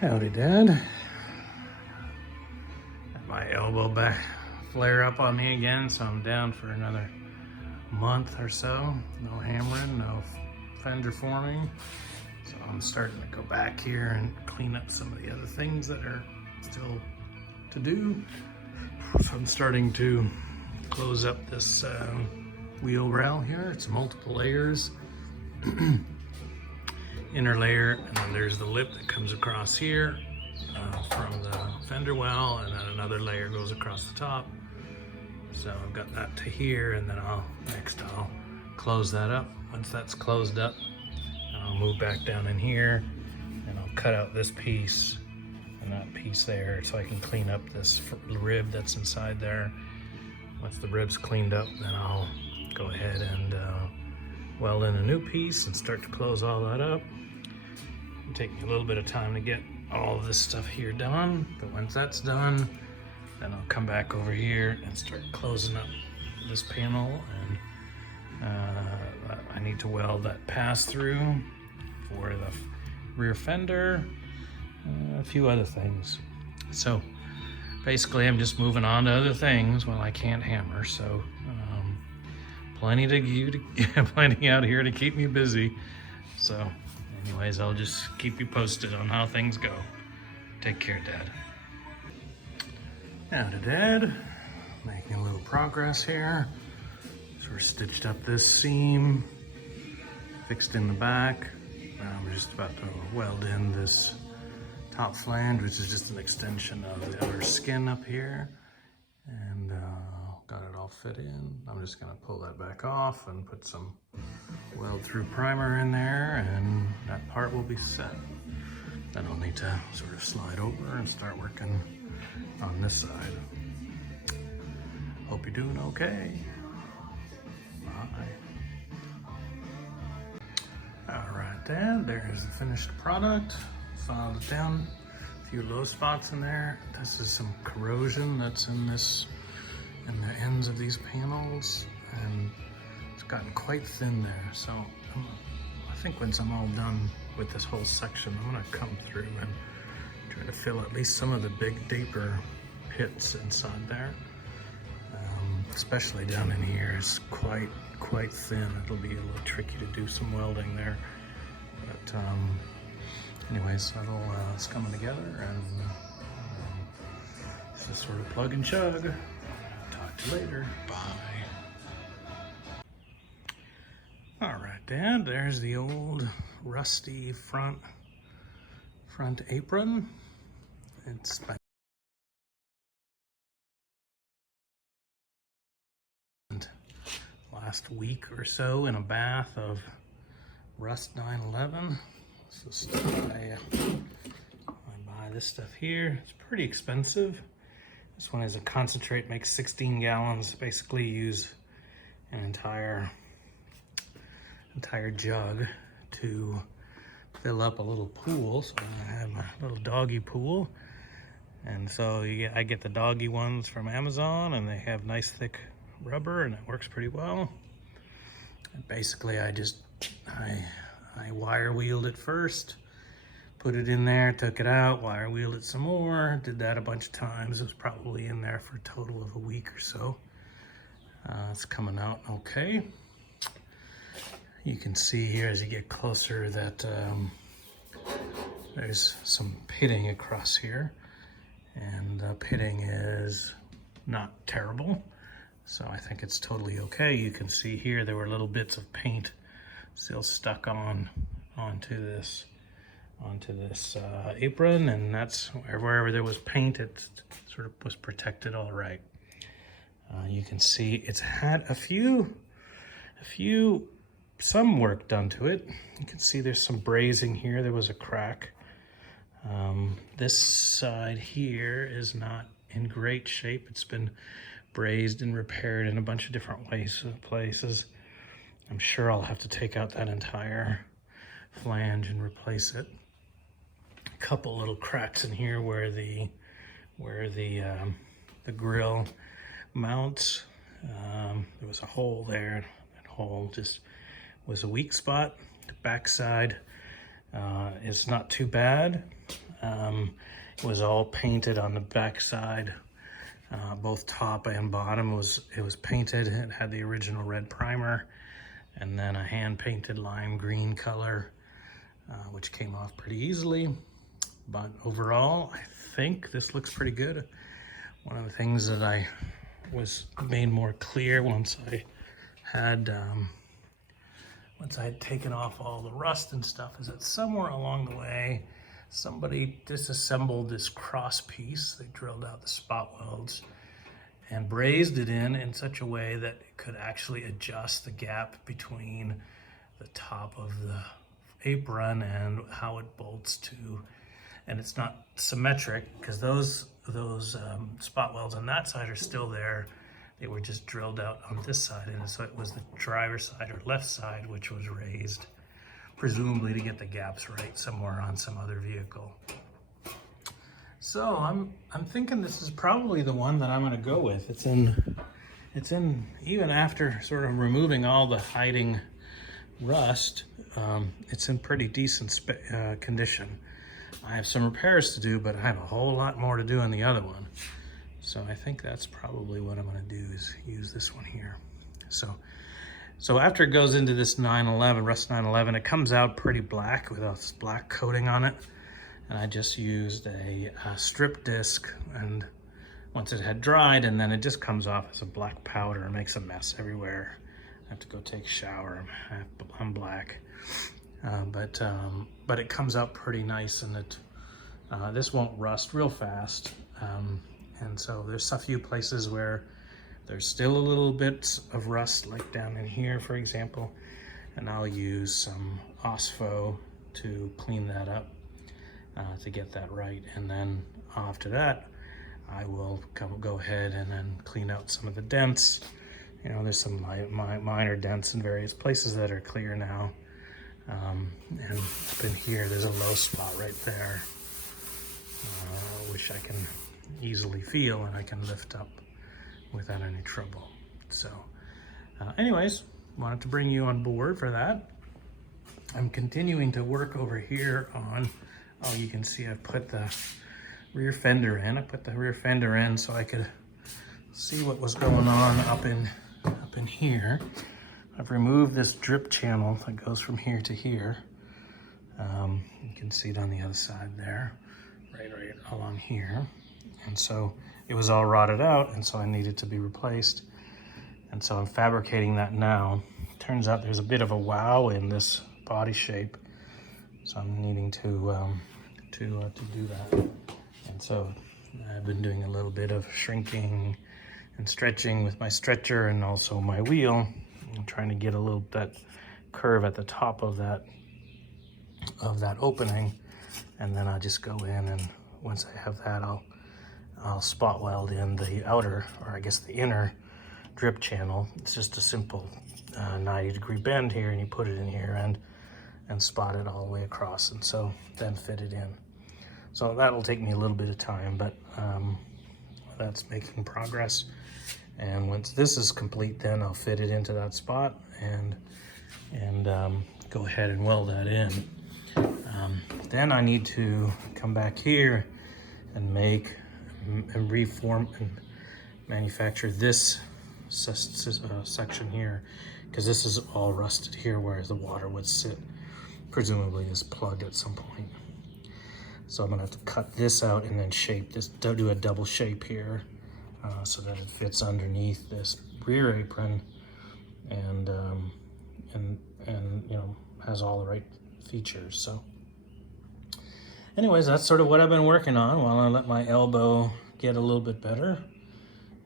Howdy, Dad. Had my elbow back flare up on me again, so I'm down for another month or so. No hammering, no fender forming. So I'm starting to go back here and clean up some of the other things that are still to do. So I'm starting to close up this wheel rail here. It's multiple layers. Inner layer, and then there's the lip that comes across here from the fender well, and then another layer goes across the top. So I've got that to here, and then I'll close that up. Once that's closed up, I'll move back down in here, and I'll cut out this piece and that piece there so I can clean up this rib that's inside there. Once the rib's cleaned up, then I'll go ahead and weld in a new piece and start to close all that up. It'll take me a little bit of time to get all of this stuff here done, but once that's done, then I'll come back over here and start closing up this panel, and I need to weld that pass-through for the rear fender, a few other things. So basically I'm just moving on to other things while I can't hammer, so plenty out here to keep me busy. So anyways, I'll just keep you posted on how things go. Take care, Dad. Now to Dad, making a little progress here. Sort of stitched up this seam, fixed in the back. Now we're just about to weld in this top flange, which is just an extension of the outer skin up here. And got it all fit in. I'm just gonna pull that back off and put some weld through primer in there, and that part will be set. Then I'll need to sort of slide over and start working on this side. Hope you're doing okay. Bye. All right, Dad, there's the finished product. Filed it down, a few low spots in there. This is some corrosion that's in the ends of these panels, and it's gotten quite thin there. So I think once I'm all done with this whole section, I'm gonna come through and try to fill at least some of the big, deeper pits inside there. Especially down in here is quite thin. It'll be a little tricky to do some welding there. But anyways, it's coming together, and it's just sort of plug and chug. Talk to you later. Bye. All right, Dad, there's the old rusty front apron. It's been last week or so in a bath of rust 911. So stuff I buy this stuff here. It's pretty expensive. This one is a concentrate, makes 16 gallons. Basically use an entire jug to fill up a little pool. So I have my little doggy pool. And so I get the doggy ones from Amazon, and they have nice thick rubber, and it works pretty well. And basically I wire wheeled it first, put it in there, took it out, wire wheeled it some more, did that a bunch of times. It was probably in there for a total of a week or so. It's coming out okay. You can see here as you get closer that there's some pitting across here, and the pitting is not terrible. So I think it's totally okay. You can see here there were little bits of paint still stuck onto this apron, and that's wherever there was paint, it sort of was protected all right. You can see it's had some work done to it. You can see there's some brazing here. There was a crack. This side here is not in great shape. It's been brazed and repaired in a bunch of different places. I'm sure I'll have to take out that entire flange and replace it. A couple little cracks in here where the grill mounts. There was a hole there. That hole just was a weak spot. The backside is not too bad. It was all painted on the back side. Both top and bottom it was painted. It had the original red primer and then a hand painted lime green color, which came off pretty easily. But overall, I think this looks pretty good. One of the things that I was made more clear once I had taken off all the rust and stuff is that somewhere along the way, somebody disassembled this cross piece. They drilled out the spot welds and brazed it in such a way that it could actually adjust the gap between the top of the apron and how it bolts to. And it's not symmetric because those spot welds on that side are still there. They were just drilled out on this side, and so it was the driver's side or left side which was raised, presumably to get the gaps right somewhere on some other vehicle. So I'm thinking this is probably the one that I'm going to go with. It's in even after sort of removing all the hiding rust, it's in pretty decent condition. I have some repairs to do, but I have a whole lot more to do on the other one. So I think that's probably what I'm going to do is use this one here. So after it goes into this 911, Rust 911, it comes out pretty black with a black coating on it. And I just used a strip disc, and once it had dried, and then it just comes off as a black powder and makes a mess everywhere. I have to go take a shower. I'm black. But it comes out pretty nice, and this won't rust real fast. And so there's a few places where there's still a little bit of rust, like down in here, for example, and I'll use some Osfo to clean that up to get that right. And then after that, I will go ahead and then clean out some of the dents. You know, there's some minor dents in various places that are clear now. And up in here, there's a low spot right there, which I can easily feel and I can lift up without any trouble. So anyways, wanted to bring you on board for that. I'm continuing to work over here on, oh, you can see I've put the rear fender in. I put the rear fender in so I could see what was going on up in here. I've removed this drip channel that goes from here to here. You can see it on the other side there, right along here. And so it was all rotted out, and so I needed to be replaced. And so I'm fabricating that now. Turns out there's a bit of a wow in this body shape, so I'm needing to do that. And so I've been doing a little bit of shrinking and stretching with my stretcher and also my wheel. I'm trying to get a little that curve at the top of that opening, and then I just go in, and once I have that, I'll spot weld in the outer, or I guess the inner drip channel. It's just a simple 90-degree bend here, and you put it in here and spot it all the way across, and so then fit it in. So that'll take me a little bit of time, but that's making progress. And once this is complete, then I'll fit it into that spot and go ahead and weld that in. Then I need to come back here and make and reform and manufacture this section here, because this is all rusted here where the water would sit, presumably is plugged at some point. So I'm gonna have to cut this out and then shape this, do a double shape here so that it fits underneath this rear apron and you know, has all the right features. So anyways, that's sort of what I've been working on while I let my elbow get a little bit better.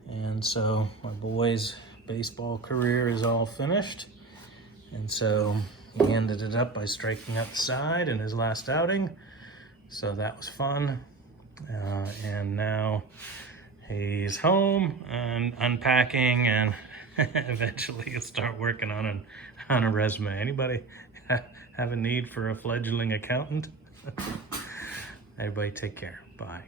And so my boy's baseball career is all finished. And so he ended it up by striking out the side in his last outing. So that was fun. And now he's home and unpacking, and eventually he'll start working on a resume. Anybody have a need for a fledgling accountant? Everybody take care. Bye.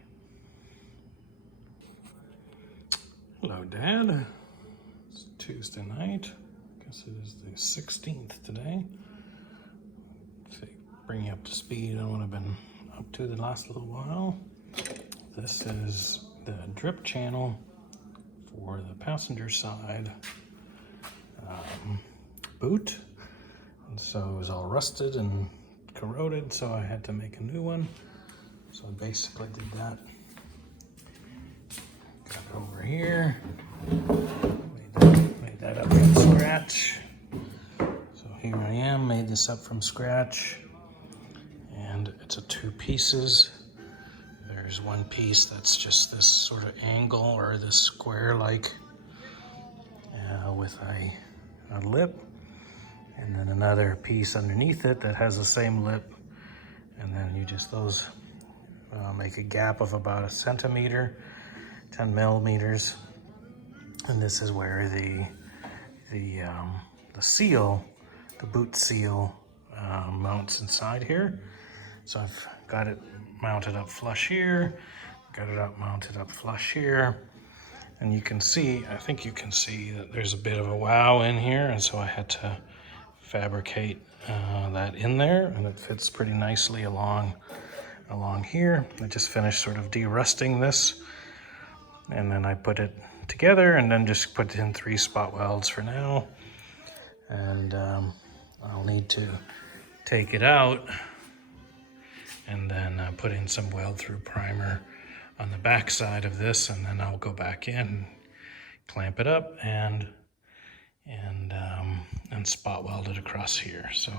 Hello, Dad. It's Tuesday night. I guess it is the 16th today. To bring you up to speed on what I've been up to the last little while. This is the drip channel for the passenger side boot. And so it was all rusted and corroded, so I had to make a new one. So I basically did that. Got it over here. Made that up from scratch. So here I am, made this up from scratch. And it's a 2 pieces. There's one piece that's just this sort of angle or this square-like with a lip. And then another piece underneath it that has the same lip. And then you just, those make a gap of about 1 centimeter, 10 millimeters. And this is where the seal, the boot seal, mounts inside here. So I've got it mounted up flush here, got it up mounted up flush here. And you can see, I think you can see that there's a bit of a wow in here, and so I had to fabricate that in there, and it fits pretty nicely along here. I just finished sort of derusting this, and then I put it together and then just put in 3 spot welds for now. And I'll need to take it out and then put in some weld through primer on the back side of this, and then I'll go back in, clamp it up, and spot weld it across here. So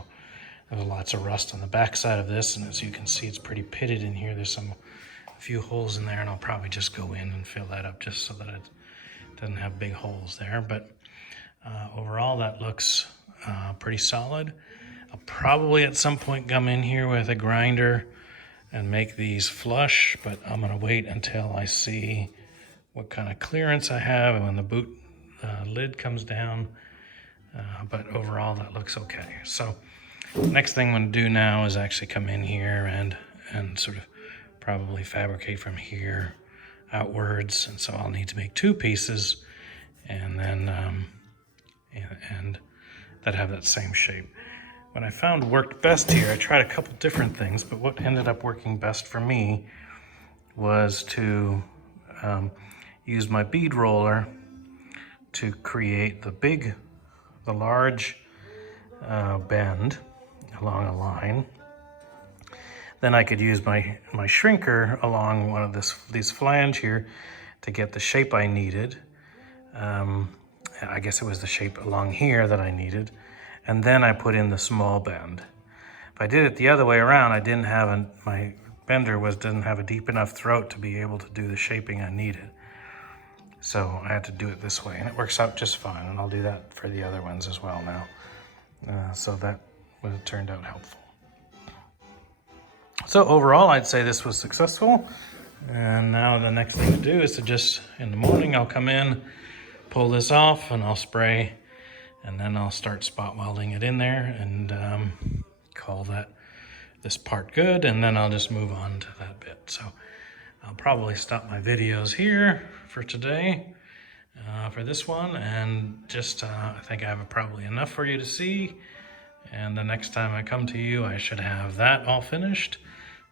there's lots of rust on the back side of this, and as you can see, it's pretty pitted in here. There's a few holes in there, and I'll probably just go in and fill that up just so that it doesn't have big holes there. But overall, that looks pretty solid. I'll probably at some point come in here with a grinder and make these flush, but I'm gonna wait until I see what kind of clearance I have and when the boot lid comes down. But overall, that looks okay. So next thing I'm gonna do now is actually come in here and sort of probably fabricate from here outwards. And so I'll need to make 2 pieces and then and that have that same shape. What I found worked best here, I tried a couple different things, but what ended up working best for me was to use my bead roller to create the large bend along a line. Then I could use my shrinker along one of these flange here to get the shape I needed. I guess it was the shape along here that I needed. And then I put in the small bend. If I did it the other way around, my bender didn't have a deep enough throat to be able to do the shaping I needed. So I had to do it this way, and it works out just fine. And I'll do that for the other ones as well now. So that turned out helpful. So overall, I'd say this was successful. And now the next thing to do is to just, in the morning, I'll come in, pull this off, and I'll spray. And then I'll start spot welding it in there and call this part good, and then I'll just move on to that bit. So I'll probably stop my videos here for today for this one, and just I think I have probably enough for you to see. And the next time I come to you, I should have that all finished,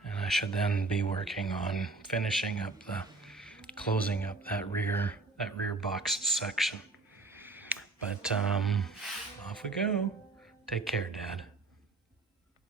and I should then be working on finishing up closing up that rear boxed section. But off we go. Take care, Dad.